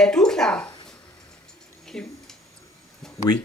Er du klar? Kim? Oui.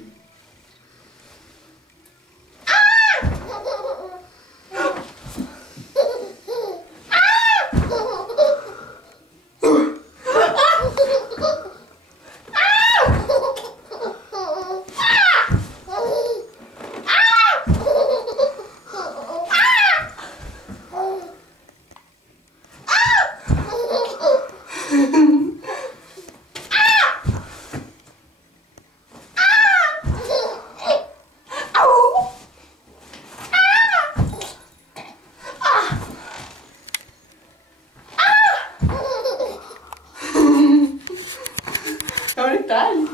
Det var ikke dejligt.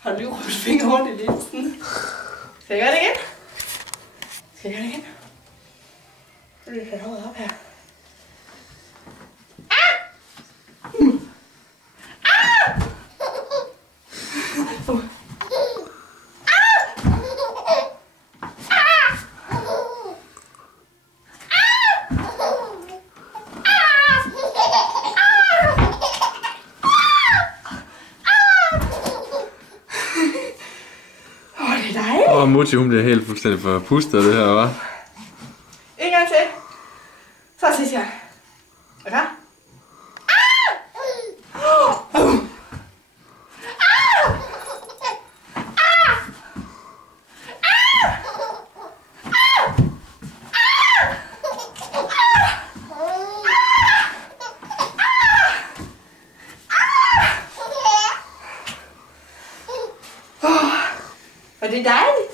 Har du lige rullet fingre rundt i linsen? Skal jeg gøre det igen? Skal jeg gøre det igen? Så vil jeg have noget op her. Åh, Mutti, hun bliver helt fuldstændig forpustet af det her, hva'? En gang til. Så sidst jeg. Er klar? Og det er dejligt.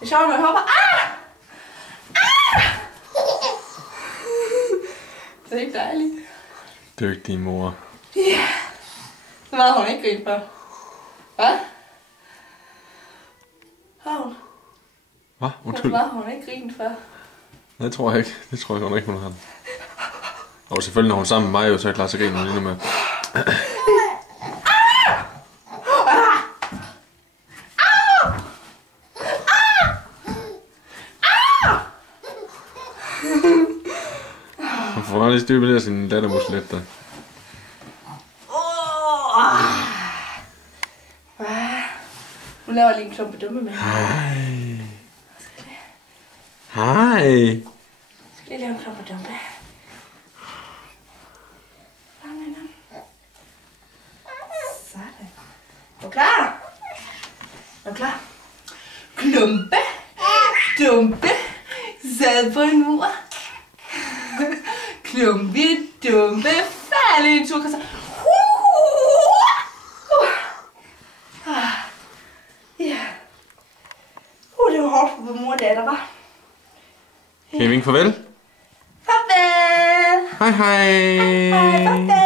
Det er sjovt, når jeg hopper. Det er ikke dejligt. Dygtig mor. Ja. Så meget har hun ikke grint for. Hvad? Har hun? Hvad? Hvor meget har hun ikke grint for? Det tror jeg ikke. Det tror jeg ikke, hun har. Og selvfølgelig, når hun er sammen med mig, så er jeg klar til at grine, hun med. Hun får lige stimuleret sin lattermuskel der. Nu laver jeg lige en klumpe dumme med. Hej. Hej. Jeg skal lige lave en klumpe dumme. Sådan. Er du klar? Er du klar? Klumpe. Dumpe. Sad på en mur. Klumpe. Dumpe. Fald i en turkasse. Ja. Det var hårdt for mor og datter, var. Kan I vinke farvel? Farvel. Hej hej. Hej, farvel.